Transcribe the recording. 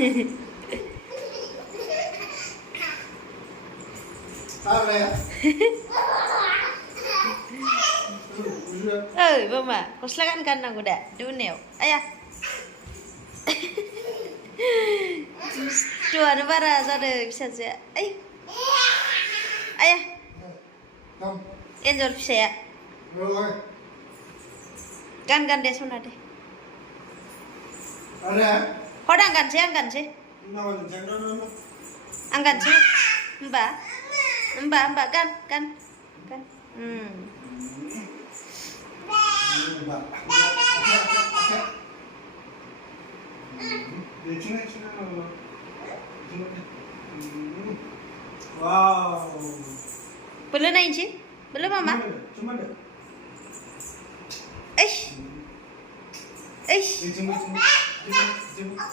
Apa ya? Mama, kau silakan kandang kuda. Dunia, ayah. Dua bara ada bisa saja. Ayah. Kom. Enjol bisa ya. Kan deh sana deh. Ada? Hodang kan sih. Nama jangan. Angkat sih. Mbak kan. Mbak. Wow. Belum naik sih? Belum mama? Cuma deh. Cuma. Cuma.